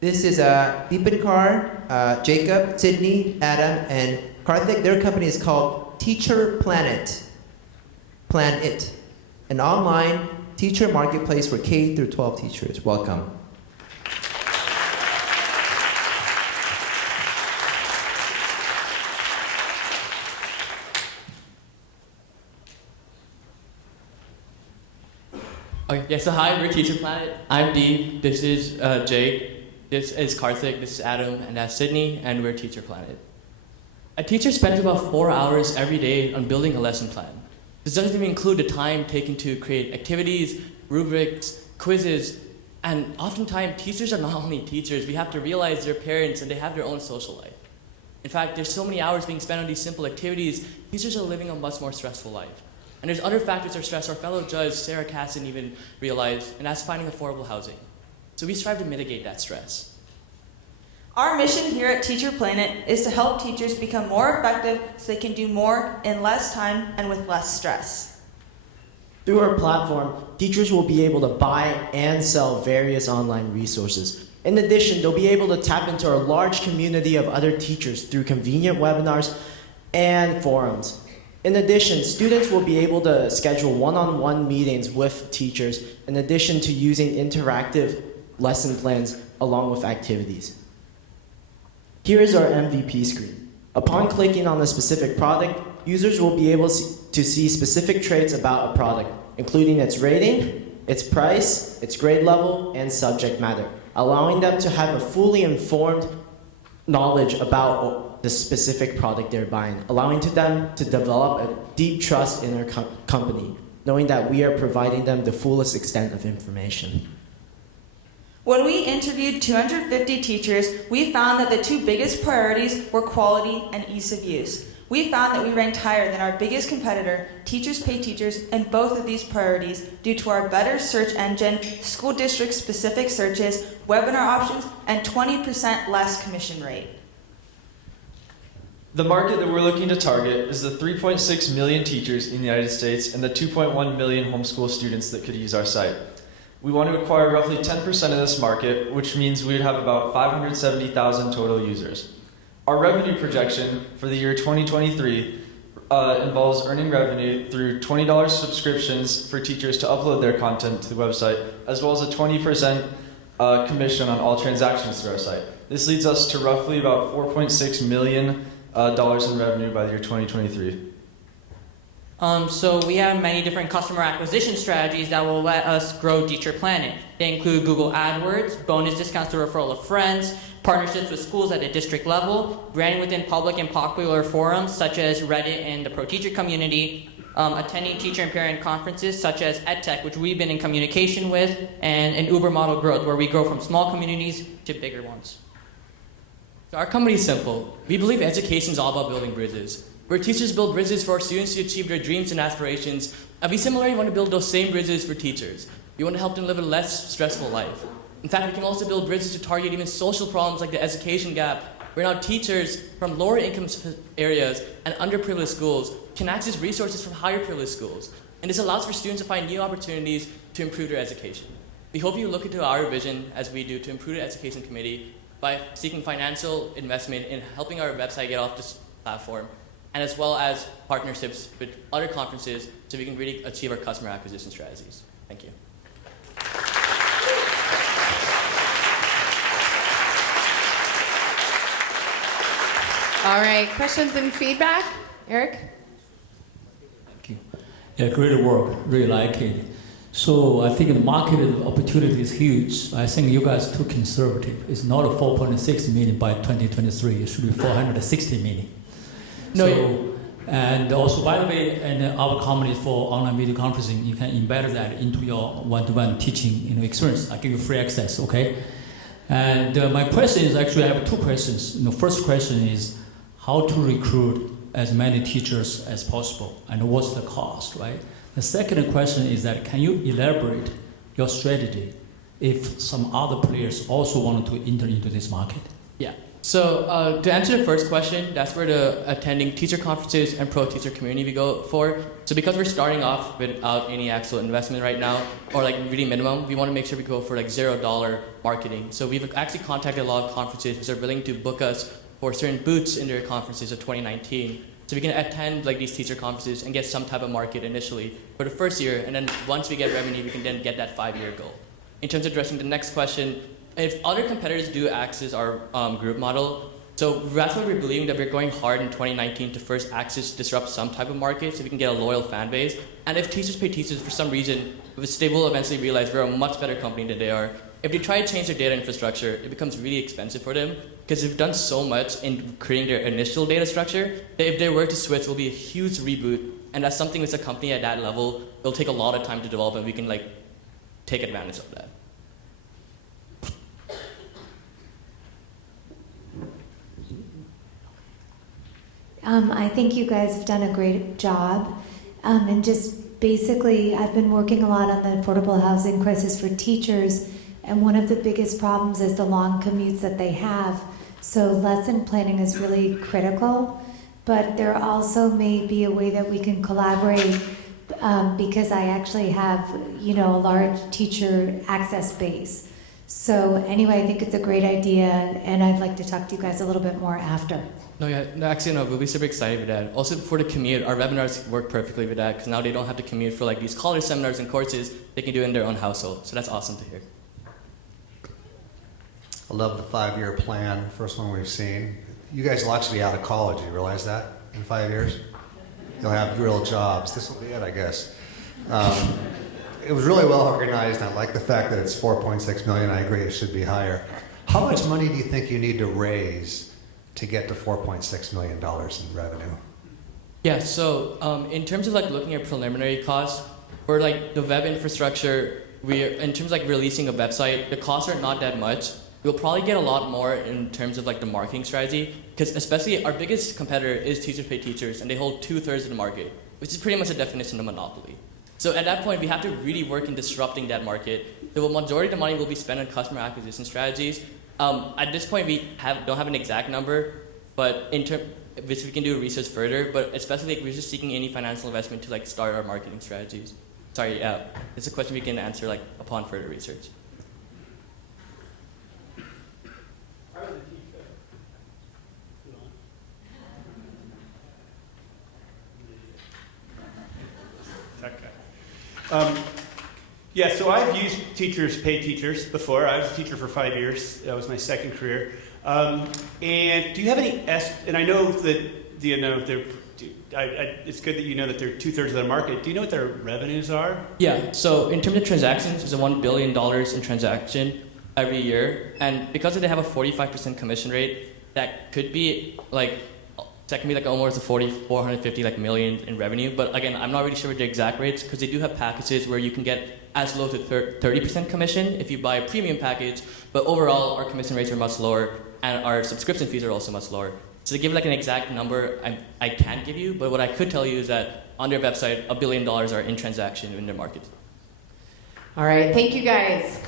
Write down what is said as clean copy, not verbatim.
This is Deepankar, Jacob, Sydney, Adam, and Karthik. Their company is called Teacher PlanIt. PlanIt, an online teacher marketplace for K through 12 teachers. Welcome. Okay, yeah, so hi, we're Teacher PlanIt. I'm Deep, this is Jake, this is Karthik, this is Adam, and that's Sydney, and we're Teacher PlanIt. A teacher spends about 4 hours every day on building a lesson plan. This doesn't even include the time taken to create activities, rubrics, quizzes, and oftentimes teachers are not only teachers, we have to realize they're parents and they have their own social life. In fact, there's so many hours being spent on these simple activities, teachers are living a much more stressful life. And there's other factors that stress our fellow judge, Sarah Cass, didn't even realize, and that's finding affordable housing. So we strive to mitigate that stress. Our mission here at Teacher PlanIt is to help teachers become more effective so they can do more in less time and with less stress. Through our platform, teachers will be able to buy and sell various online resources. In addition, they'll be able to tap into our large community of other teachers through convenient webinars and forums. In addition, students will be able to schedule one-on-one meetings with teachers in addition to using interactive lesson plans along with activities. Here is our MVP screen. Upon clicking on a specific product, users will be able to see specific traits about a product, including its rating, its price, its grade level, and subject matter, allowing them to have a fully informed knowledge about the specific product they're buying, allowing them to develop a deep trust in our company, knowing that we are providing them the fullest extent of information. When we interviewed 250 teachers, we found that the two biggest priorities were quality and ease of use. We found that we ranked higher than our biggest competitor, Teachers Pay Teachers, in both of these priorities due to our better search engine, school district specific searches, webinar options, and 20% less commission rate. The market that we're looking to target is the 3.6 million teachers in the United States and the 2.1 million homeschool students that could use our site. We want to acquire roughly 10% of this market, which means we'd have about 570,000 total users. Our revenue projection for the year 2023 involves earning revenue through $20 subscriptions for teachers to upload their content to the website, as well as a 20% commission on all transactions through our site. This leads us to roughly about $4.6 million in revenue by the year 2023. So we have many different customer acquisition strategies that will let us grow Teacher PlanIt. They include Google AdWords, bonus discounts through referral of friends, partnerships with schools at the district level, branding within public and popular forums such as Reddit and the pro-teacher community, attending teacher and parent conferences such as EdTech, which we've been in communication with, and an Uber model growth, where we grow from small communities to bigger ones. So our company is simple. We believe education is all about building bridges. Where teachers build bridges for our students to achieve their dreams and aspirations, and we similarly want to build those same bridges for teachers. We want to help them live a less stressful life. In fact, we can also build bridges to target even social problems like the education gap, where now teachers from lower income areas and underprivileged schools can access resources from higher privileged schools. And this allows for students to find new opportunities to improve their education. We hope you look into our vision, as we do, to improve the education committee by seeking financial investment in helping our website get off this platform, and as well as partnerships with other conferences so we can really achieve our customer acquisition strategies. Thank you. All right, questions and feedback? Eric? Thank you. Yeah, great work. Really like it. So I think the market opportunity is huge. I think you guys are too conservative. It's not a 4.6 million by 2023. It should be 460 million. No. So, and also, by the way, and our company for online video conferencing, you can embed that into your one-to-one teaching experience. I give you free access, okay? And my question is, actually, I have two questions. First question is how to recruit as many teachers as possible, and what's the cost, right? The second question is that can you elaborate your strategy if some other players also want to enter into this market? Yeah. So to answer the first question, that's where the attending teacher conferences and pro-teacher community we go for. So because we're starting off without any actual investment right now, or like really minimum, we want to make sure we go for like $0 marketing. So we've actually contacted a lot of conferences which are willing to book us for certain booths in their conferences of 2019. So we can attend like these teacher conferences and get some type of market initially for the first year, and then once we get revenue, we can then get that 5-year goal. In terms of addressing the next question, if other competitors do access our group model, so that's why we're believing that we're going hard in 2019 to first disrupt some type of market so we can get a loyal fan base. And if teachers pay teachers, for some reason, they will eventually realize we're a much better company than they are. If they try to change their data infrastructure, it becomes really expensive for them because they've done so much in creating their initial data structure that if they were to switch, it will be a huge reboot. And that's something with a company at that level, it'll take a lot of time to develop, and we can like take advantage of that. I think you guys have done a great job. And just basically, I've been working a lot on the affordable housing crisis for teachers, and one of the biggest problems is the long commutes that they have. So lesson planning is really critical, but there also may be a way that we can collaborate because I actually have, a large teacher access base. So anyway, I think it's a great idea, and I'd like to talk to you guys a little bit more after. We'll be super excited with that. Also, for the commute, our webinars work perfectly with that because now they don't have to commute for like these college seminars and courses. They can do it in their own household. So that's awesome to hear. I love the 5-year plan, first one we've seen. You guys will actually be out of college, you realize that? In 5 years? You'll have real jobs. This will be it, I guess. It was really well organized, and I like the fact that it's 4.6 million. I agree it should be higher. How much money do you think you need to raise to get to $4.6 million in revenue? Yeah, so in terms of like looking at preliminary costs, for like the web infrastructure, in terms of like releasing a website, the costs are not that much. We'll probably get a lot more in terms of like the marketing strategy, because especially our biggest competitor is Teachers Pay Teachers, and they hold 2/3 of the market, which is pretty much a definition of monopoly. So at that point, we have to really work in disrupting that market. The majority of the money will be spent on customer acquisition strategies. At this point, we don't have an exact number, but which we can do research further. But especially, like, we're just seeking any financial investment to like start our marketing strategies. Sorry, it's a question we can answer like upon further research. Yeah, so I've used Teachers Pay Teachers before. I was a teacher for 5 years. That was my second career. And do you have any and I know that it's good that you know that they're 2/3 of the market. Do you know what their revenues are? Yeah, so in terms of transactions, there's a $1 billion in transaction every year. And because they have a 45% commission rate, that could be like almost a 450 million in revenue. But again, I'm not really sure what the exact rates, because they do have packages where you can get as low to 30% commission if you buy a premium package. But overall, our commission rates are much lower, and our subscription fees are also much lower. So to give like an exact number, I can't give you, but what I could tell you is that on their website, $1 billion are in transaction in their market. All right, thank you guys.